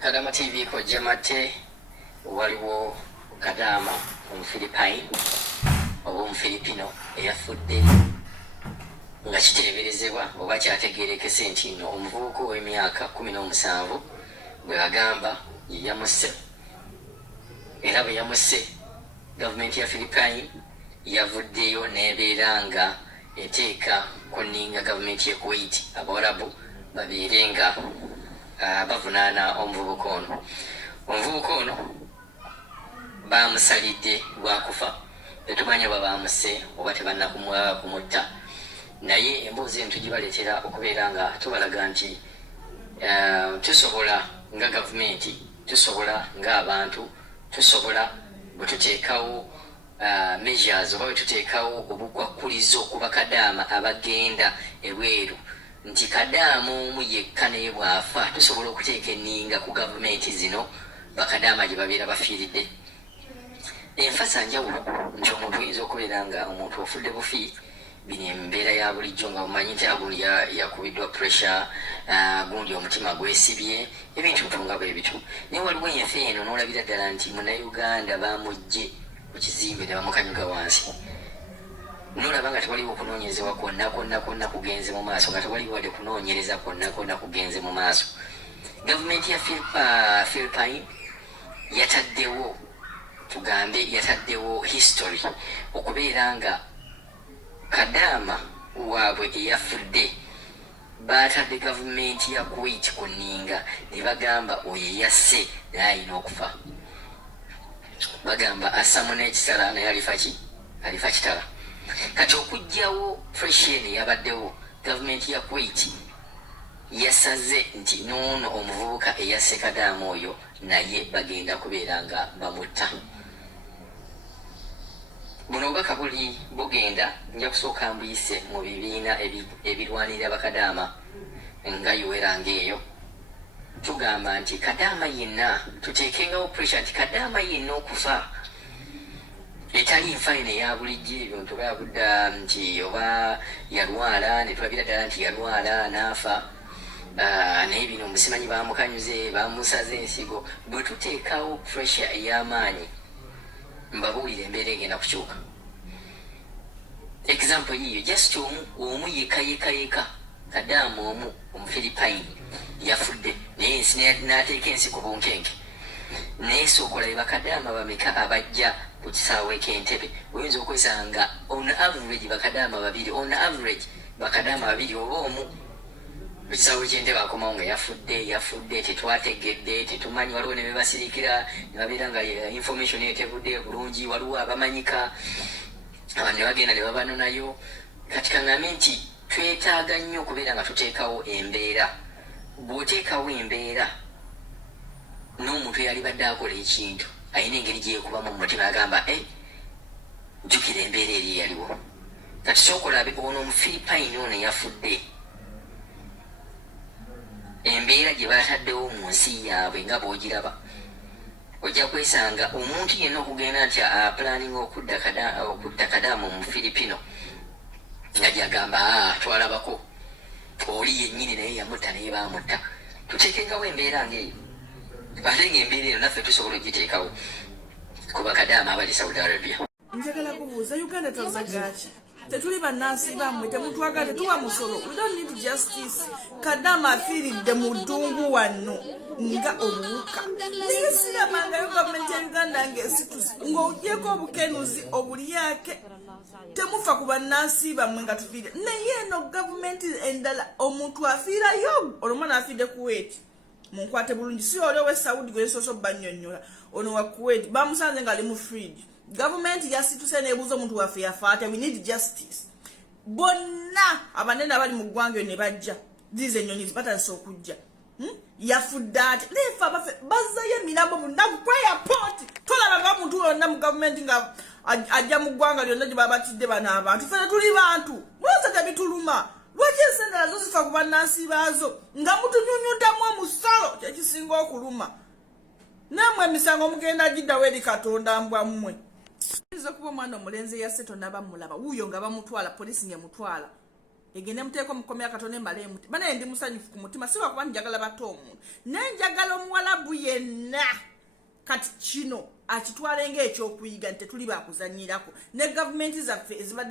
Kadama TV ko jamate waliwo Kadama Omufilipine oba Omufilipino eyafudde nga kiteeberezebwa oba kyategeerekese nti nno omuvubuka ow'emyaka 17 bwe bagamba yamuse era bwe yamuse gavumenti ya Philippine yavuddeyo n'ebeera nga eteeka kunninga gavumenti ya Kuwait Abawarabu babeere nga bavunaana omuvubuka ono bamusalidde lwakufa tetumanya baba bamuse oba tebannakumutta naye emboozi eno tugibaleetera okubeera nga tubalaga nti tusobola nga gavumenti tusobola ng'abantu tusobola bwe tuteekawo measures oba bwe tuteekawo obukwakkulizo ku bakadaama abagenda ebweru nti kadaama omu yekka naye bw'afa tusobola okuteeka enninga ku gavumenti zino bakadaama gye babeera bafiiridde enfasa njawulo nti omuntu oyinza okubeera nga omuntu ofudde bufi bino embeera ya bulijjo nga omanyi nti agundi yakubiddwa pressure gundi omutima gwesibye ebintu bitunga bwe bitu naye waliwo enfa eno n'olabira ddala nti munnayuganda bamugje ku kizimbe ne bamukanyuga wansi nolaba nga tewaliwo okunoonyerezebwa kwonna kugenze mu maaso nga tewaliwo wadde kunoonyereza kwonna kugenze mu maaso gavumenti ya Philippine yataddewo history okubeera nga Kadama waabwe eyafudde baatadde gavumenti ya Kuwait ku nninga ne bagamba oyo yasse naye alina okufa bagamba assamu n'ekisala naye alifa kitala kati okugjawo pressure eyabaddewo gavumenti ya Kuwait yasaze nti noono omuvubuka eyasse Kadama oyo naye bagenda kubeera nga bamutta buno obubaka bugenda nja kusooka mbuyise mu bibiina ebirwanirira bakadaama nga yoweranga eyo tugamba nti Kadama yenna tuteekengawo pressure nti Kadama yenna okufa etali nfaine eya bulijjo ebyo nti oba yabudda nti oba yalwala ne tulabira ddala nti yalwala n'afa naye bino musimanyi bamukanyuze bamusaze ensigo bwe tuteekawo pressure ey'amaanyi mbabuulira embeera egenda kukyuka example yiyo just omu yeka Kadama omu Omufilipine yafudde naye ensi n'ateeka ensi ku bunkenke naye sookolabe bakadaama bameka abajja ku kisaawe k'Entebbe oyinza okwesanga on average bakadaama babiri oba omu ku kisaawe ky'Entebbe akomawo nga yafudde tetwategedde tetumanyi waliwo ne bebasirikira ne babeera nga information etevudde bulungi waliwo abamanyika abantu ne bagenda ne babanonayo kati kaŋŋamye nti twetaaga nnyo okubeera nga tuteekawo embeera bw'oteekawo embeera n'omuntu eyali badde akola ekintu alina engeri gyekubamu mu mutima agamba jjukira embeera eri eyaliwo kati sookolabe ono Omufilipine ono yafudde embeera gye baataddewo mu nsi yaabwe nga bw'ogiraba ojja kwesanga omuntu yenna okugenda nti apulaninga okutta Kadama Omufilipino nga gyagamba twalabako oli yennyini naye yamutta naye baamutta tuteekengawo embeera ngaeyo ate ng'embeera eyo naffe tusobola ogiteekawo ku bakadaama abali Saudi Arabia. Njagala kubuuza Uganda tuzagaaki tetuli bannansi bammwe temutwagala tetuwa musolo we don't need justice Kadama afiiridde mu ddungu wano nga obuwuka naye siramangayo gavumenti ya Uganda ng'esituzi ng'ogyeko obukenuzi obulyake temufa ku bannansi bammwe nga tufiire naye eno gavumenti endala omuntu afiirayo olumwana afidde Kuwait munkwate bulungi si oli owe Saudi gwe nsooso bannyonnyola ono wa Kuwait bamusanze nga ali mu fridge gavumenti yasituse n'ebuuza omuntu waffe yafa ate we need justice bonna abanene abali mu ggwanga ne bajja zize ennyonyi zibatandise okujja yafudde ate nefe abaffe bazzayo emirambo mu nnaku ku airport tolaba nga omuntu yonna mu gavumenti nga ajja mu ggwanga lyonna gye babatidde bano abantu ffe tuli bantu lwose tebituluma lwaki ensente nazo zifa ku bannansi baazo nga mutunyunyutamu omusalo kyekisinga okuluma nammwe emisango mugenda giddawo eri Katonda mbwammwe oyinza okuba omwana omulenzi yasse tonnaba mulaba wuuyo nga bamutwala poliisi ng'emutwala egende muteeko mukomera katono embale emuti banaye ndi musanyufu ku mutima si lwakuba njagala bato omuntu naye njagala omuwalabu yenna kati kino akitwale ng'ekyokuyiga nti tetuli bakuzanyirako ne gavumenti zaffe ezibadde